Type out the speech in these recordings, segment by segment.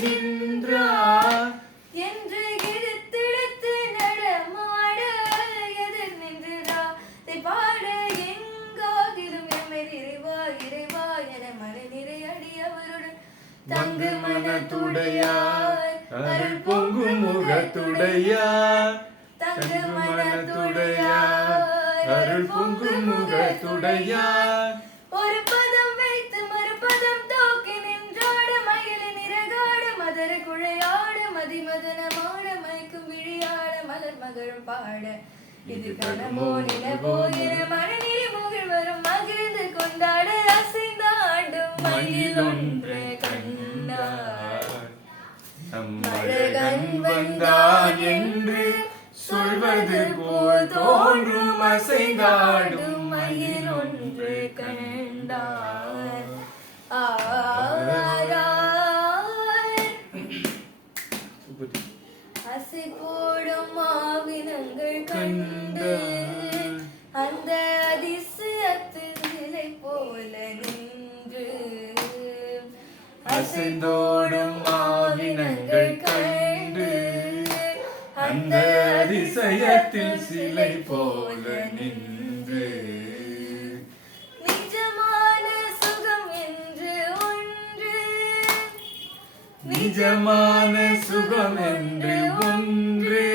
நின்றார் என்று எடுத்தெடுத்து நடமாட எதிர் நின்றா பாட எங்காகிலும் எம்மை இறைவா இறைவா என மனநிறை அடியவருடன் தங்கு மனத்துடையார் அருள் பொங்கும் முகத்துடையார் தங்கு மனத்துடையார் அருள் பொங்கும் முகத்துடையார் ஒரு பதம் வைத்து மறுபதம் தோக்கி நின்றாட மயிலின் இறகாட மதர குழையாட மதிமதனமாட மயக்கும் விழியாட மலர் மகளும் பாட இது கனமோ நிலவோ என மனநீர் முகில் வரும் மகிழ்ந்து கொண்டாட அசைந்தாடும் மயில் ஒன்று கண்டார் அழகன் வந்தான் என்று சொல்வது போல் தோன்றும் அசைந்தாடும் மயில் ஒன்று கண்டார் அசை போடும் மாவினங்கள் கண்டு அந்த அதிசயத்தில் நிலை போல நின்று அசைந்தோடும் மாவினங்கள் கண்டு அந்த அதிசயத்தில் சிலை போல நின்று நிஜமான சுகம் என்று ஒன்று நிஜமான சுகம் என்று ஒன்று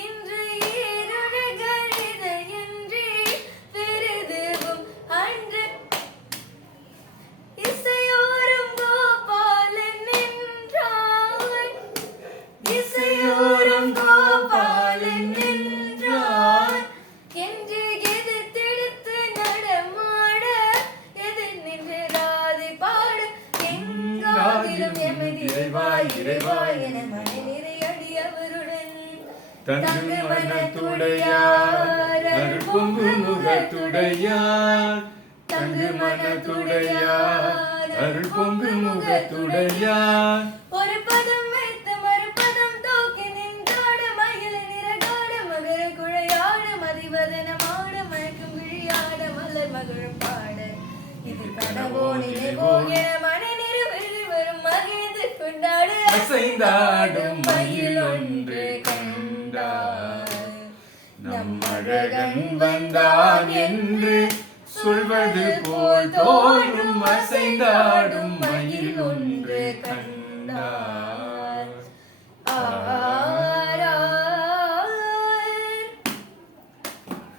இன்று ஈரழகர் இதையின்றி பெரிதுவும் அன்று இசையோரும் கோபாலன் நின்றான் இசையோரம் கோபாலன் நின்றான் என்று எதிர்த்தெடுத்து நடமாட எதிர் நின்று ராதை பாட எங்காகிலும் எமது இறைவா இறைவா என மனநிறை அடியவருடன் தங்கு மனத்துடையார் அருள் பொங்கு முகத்துடையார் தங்கு மனத்துடையார் அருள் பொங்கு முகத்துடையார் ஒரு பதம் வைத்து மறுபதம் தோக்கி நின்றாட மயில் நிறகாட மகர குழையாட மதிவதனமாட மயக்கும் விழியாட மலர் மகளும் பாட இது கனவோ நினைவோ என மனநிறை வரும் மகிழ்ந்து கொண்டாட அசைந்தாடும் மயில் ஒன்று கண்டார் நம் அழகன் வந்தான் என்று சொல்வது போல் தோன்றும் அசைந்தாடும்